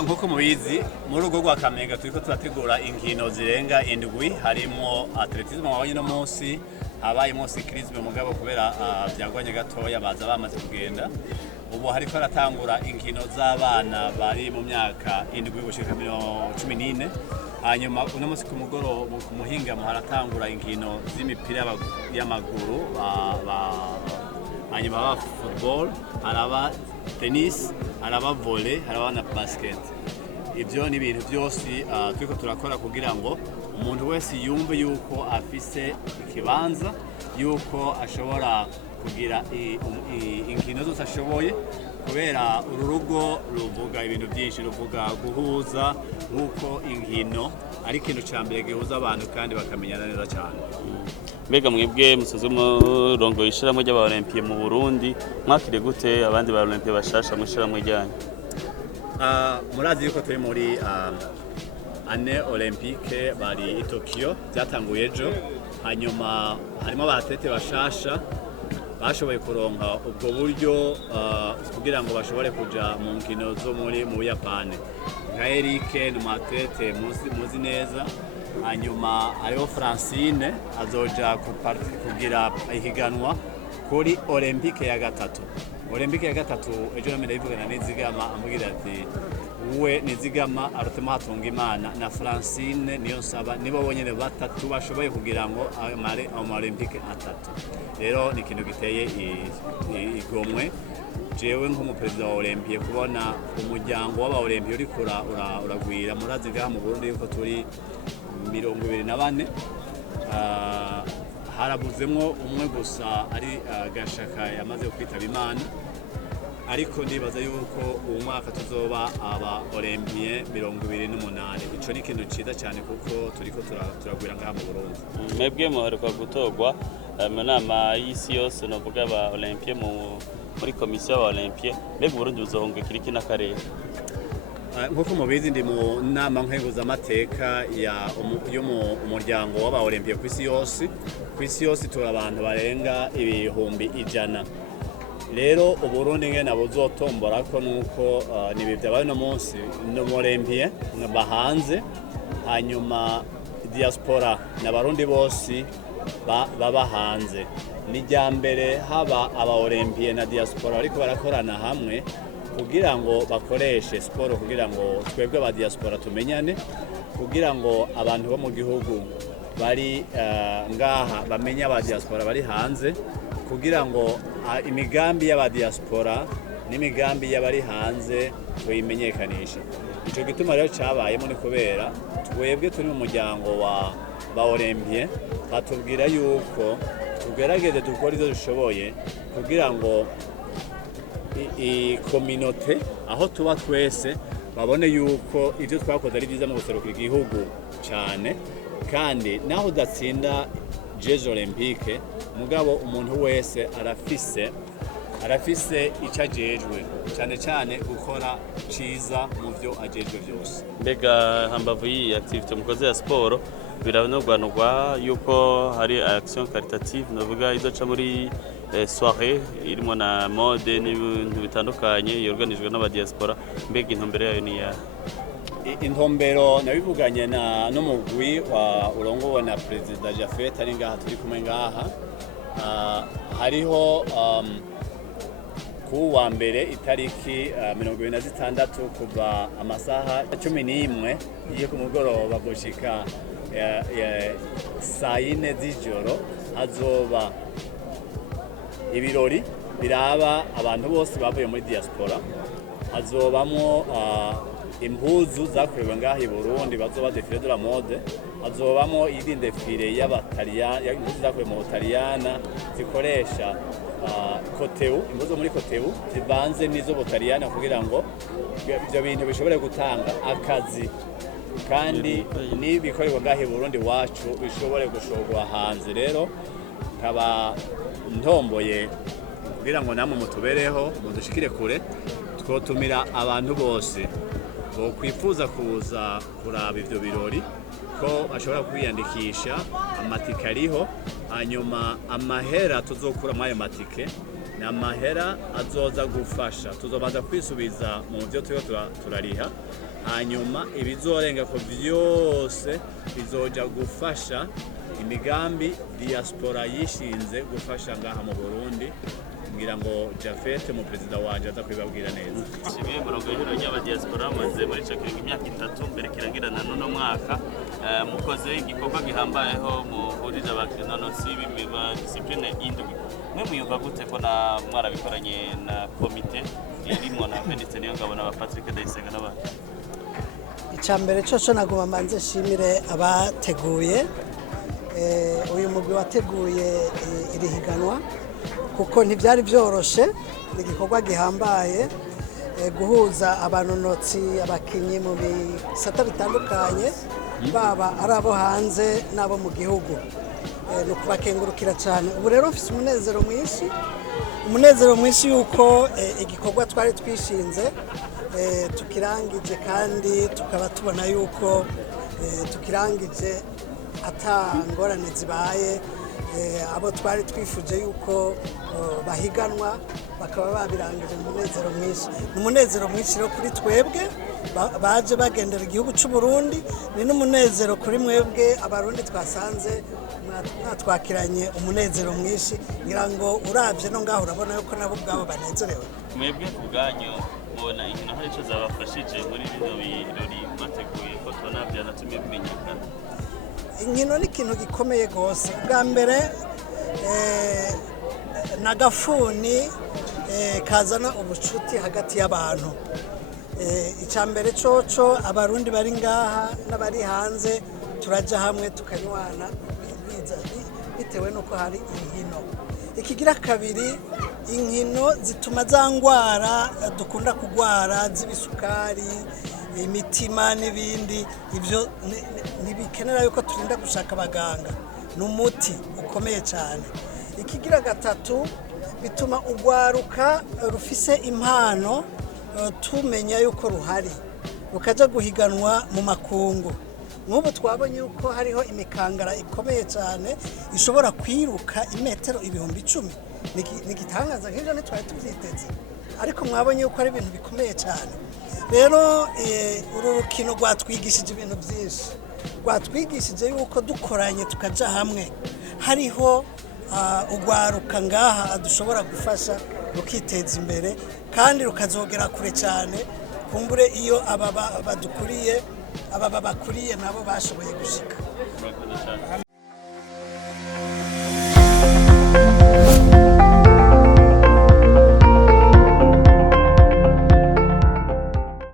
nk'uko mubizi muri urugo rwa Kamenge turiko turategura inkino zirenga indwi harimo atletisme wabonye no munsi habayemo cyclisme mugabo kubera byagwanye gatoya baza bamaze kugenda ubu hariko aratangura inkino z'abana bari mu myaka indwi gushika 14 hanyuma uno munsi ku mugoroba ku muhinga haratangura inkino z'imipira y'amaguru hanyuma ba football haraba tennis haraba volley haraba na basket. Ibyo ni ibintu byose turiko turakora kugira ngo umuntu wese yumve yuko afise ikibanza yuko ashobora kugira inkino zose ashoboye kubera uru rugo ruvuga ibintu byinshi ruvuga guhuza nk'uko inkino ari ikintu cya mbere gihuza abantu kandi bakamenyana neza cyane. Mbega mwebwe musoze murongo ishiramo ry'aba Olympique mu Burundi mwakire gute abandi ba Olympique bashasha mu ishiramo ryanyu? Murazi yuko turi muri ane Olympique bari i Tokyo byatanguye ejo hanyuma harimo abatlete bashasha bashoboye kuronka ubwo buryo kugira ngo bashobore kuja mu nkino zo muri mu Buyapani. Nka Eric ni umuatlete muzi neza hanyuma hariho Francine azoja kugira ihiganwa kuri Olympique ya gatatu. Olympique ya gatatu ejo namene bivugana n'Izigama ambwira ati we n'Izigama arutema hatunga Imana na Francine niyo nsaba nibo bonyene batatu bashoboye kugira ngo amare Olympique atatu. Rero ni ikintu giteye igomwe jewe nk'umuperezida wa Olympique kubona umuryango w'aba Olympique uri uragwira murazi gaha mu Burundi yuko turi 24 harabuzemwo umwe gusa ari Gashaka yamaze kwitaba Imana ariko ndibaza yuko uwo mwaka tuzoba aba Olympique 28. Ico ni ikintu ciza cyane kuko turiko turagwira ngaha mu Burundi. Mwebwe muheruka gutogwa mu nama y'isi yose novuga aba Olympique muri komisiyo y'aba Olympique mbega Burundi buzohonga kiriki n'akarere? Nk'uko mubizi ndi mu nama nkenguzamateka y'umuryango w'aba Olympique ku isi yose tura abantu barenga 100,000. Rero Uburundi ngene buzotombora ko nuko nibivya bari no munsi no Olympique bahanze hanyuma diaspora n'abarundi bose baba hanze. Ni jambere haba aba Olympique na diaspora ariko barakorana hamwe kugira ngo bakoreshe sport kugira ngo twebwe aba diaspora tumenyane kugira ngo abantu bo mu gihugu bari ngaha bamenye aba diaspora bari hanze kugira ngo imigambi y'aba diaspora n'imigambi y'abari hanze tuyimenyekanisha. Ico gituma rero cabayemo ni kubera twebwe turi mu muryango ba Olympique batubwira yuko tugerageze dukora izo dushoboye kugira ngo communauté aho tuba twese babone yuko ivyo twakoze ari byiza mu guserukira igihugu cyane kandi naho udatsinda Jeux Olympique mugabo umuntu wese arafise icyo ajejwe cyane cyane gukora ciza mu byo ajejwe byose. Mbega hambavu iyi activité mukoze ya sport biranogwanugwa yuko hari action caritative novuga izoca muri soirée irimo na mode n'ibintu bitandukanye yorganijwe n'aba diaspora mbega intumbero yayo ni ya intumbero nabivuganye no mugwi wa urongowe na President Jafet ari ngaha turi kumwe ngaha hariho ku wa mbere itariki 26 kuva amasaha 11 iyo ku mugoroba gushika saa 4 z'ijoro hazoba ibirori biraba abantu bose bavuye muri diaspora hazobamwo impuzu zakorewe ngaha i Burundi bazoba defile de la mode, hazobamo iyindi defile y'abataliyana, impuzu zakorewe mu Butaliyana zikoresha kotebu, impuzu muri kotebu zivanze n'izo Butaliyana kugira ngo ibyo bintu bishobore gutanga akazi kandi n'ibikorerwa ngaha i Burundi wacu bishobore gushorwa hanze. Rero nkaba ntomboye kugira ngo namwe mutubereho mudushikire kure, twotumira abantu bose bo kwifuza kuza kuraba ivyo birori ko bashobora kwiyandikisha, amatike ariho, hanyuma amahera tuzokura muri ayo matike ni amahera azoza gufasha, tuzobanza kwisubiza mu byo turariha, hanyuma ibizorenga ko byose bizoja gufasha imigambi diaspora yishinze gufasha ngaha mu Burundi. Ngira ngo Japhet mu president wanje aza kwibabwira neza. Shimiye murongo y'ihuriro ry'abadiaspora maze muri ico kiringo imyaka 3 mbere kirangirana n'uno mwaka mukoze igikorwa gihambayeho muhurije abakinonosi b'imiba discipline indwi. Mwe muyumva gute ko na mwarabikoranye na komite irimo na Felix Niyongabo na Patrick Dayisenga n'abandi? Icambere cyo naguma manze shimire abateguye uyu mugwi wateguye iri higanwa kuko ntibyari byoroshe, ni igikorwa gihambaye guhuza abanonotsi abakinyi mu bisata bitandukanye baba ari abo hanze n'abo mu gihugu, no kubakengurukira cyane. Ubu rero mfite umunezero mwinshi yuko igikorwa twari twishinze tukirangije kandi tukaba tubona yuko tukirangije atangorane zibaye. Abo twari twifuje yuko bahiganwa bakaba babirangije umunezero mwinshi. Umunezero mwinshi rero kuri twebwe baje bagendera igihugu cy'u Burundi, ni n'umunezero kuri mwebwe abarundi twasanze twakiranye umunezero mwinshi, ngira ngo uravye no ngaho urabona yuko nabo bwabo banezerewe. Mwebwe ubwanyu mubona ikintu hari ico zabafashije muri bino birori bateguye ko tubona byanatumye bimenyekana? Inkino ni ikintu gikomeye gose. Bwa mbere n'agafuni kazana ubucuti hagati y'abantu. Icambere coco abarundi bari ngaha n'abari hanze turaja hamwe tukanywana bitewe nuko hari inkino. Ikigira kabiri, inkino zituma za ngwara dukunda kugwara z'ibisukari, imitima n'ibindi, ibyo ntibikenera yuko turinda gushaka abaganga, ni umuti ukomeye cyane. Ikigira gatatu, bituma urwaruka rufise impano tumenya yuko ruhari rukaja guhiganwa mu makungu. Nk'ubu twabonye yuko hariho imikangara ikomeye cyane ishobora kwiruka imetero 10,000. Ni igitangaza nk'ibyo ntitwari tubyiteze, ariko mwabonye yuko ari ibintu bikomeye cyane. Rero uru rukino rwatwigishije ibintu byinshi, rwatwigishije yuko dukoranye tukaja hamwe hariho urwaruka ngaha dushobora gufasha rukiteza imbere kandi rukazogera kure cyane, kumbure iyo aba bakuriye nabo bashoboye gushika.